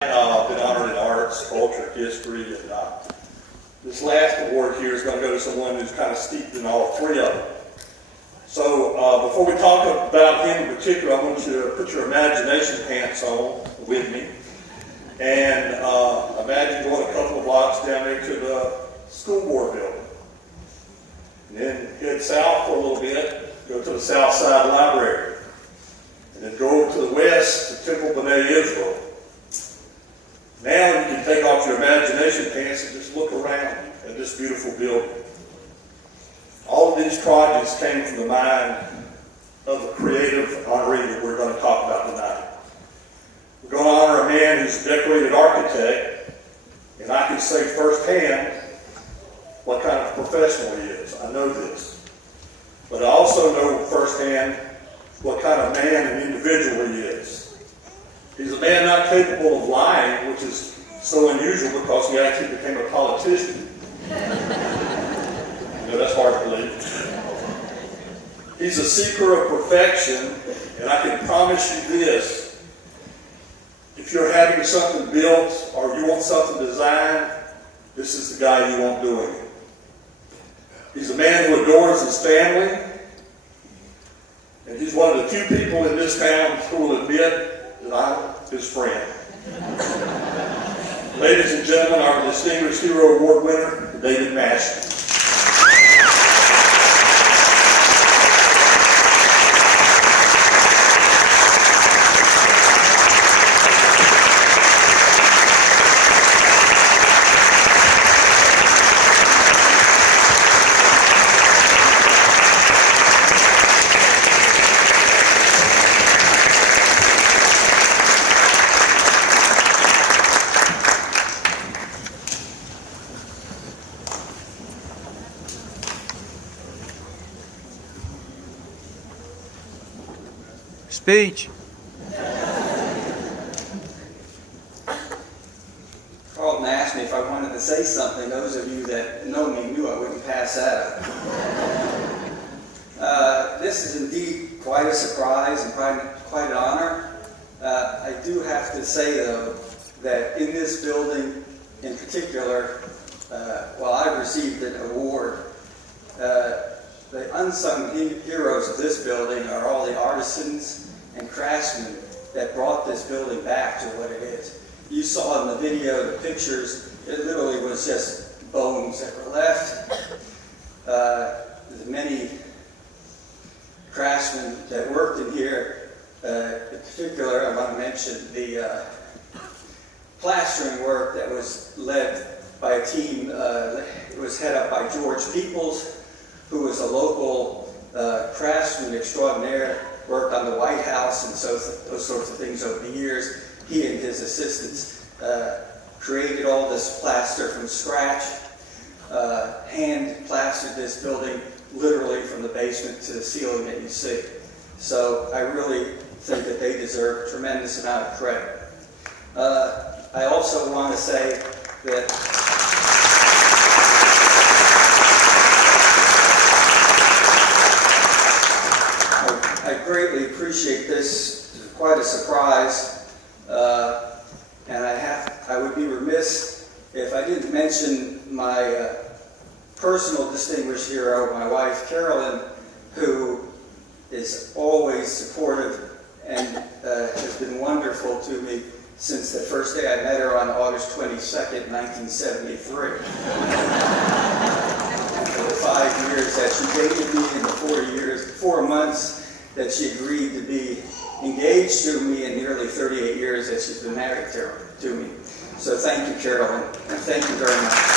Been honored in arts, culture, history, and this last award here is going to go to someone who's kind of steeped in all three of them. So before we talk about him in particular, I want you to put your imagination pants on with me and imagine going a couple of blocks down there to the school board building. And then head south for a little bit, go to the South Side Library, and then go over to the west to Temple B'nai Israel. Now you can take off your imagination pants and just look around at this beautiful building. All of these projects came from the mind of the creative honoree that we're going to talk about tonight. We're going to honor a man who's a decorated architect, and I can say firsthand what kind of professional he is. I know this. But I also know firsthand what kind of man and individual he is. He's a man not capable of lying, which is so unusual because he actually became a politician. That's hard to believe. He's a seeker of perfection, and I can promise you this. If you're having something built or you want something designed, this is the guy you want doing it. He's a man who adores his family, and he's one of the few people in this town who will admit that I'm his friend. Ladies and gentlemen, our Distinguished Hero Award winner, David Maschke. Speech. Carlton asked me if I wanted to say something. Those of you that know me knew I wouldn't pass that up. This is indeed quite a surprise and quite an honor. I do have to say, though, that in this building in particular, while I've received an award, the unsung heroes of this building are all the artisans and craftsmen that brought this building back to what it is. You saw in the video, the pictures, it literally was just bones that were left. The many craftsmen that worked in here, in particular, I want to mention the plastering work that was led by a team. It was headed up by George Peoples, who was a local craftsman extraordinaire, worked on the White House and those sorts of things over the years. He and his assistants created all this plaster from scratch, hand plastered this building literally from the basement to the ceiling that you see. So I really think that they deserve a tremendous amount of credit. I also want to say that I greatly appreciate this. It's quite a surprise, and I would be remiss if I didn't mention my personal distinguished hero, my wife Carolyn, who is always supportive and has been wonderful to me since the first day I met her on August 22nd, 1973. And for the 5 years that she dated me and the 4 months that she agreed to be engaged to me, in nearly 38 years that she's been married to me. So thank you, Carolyn, and thank you very much.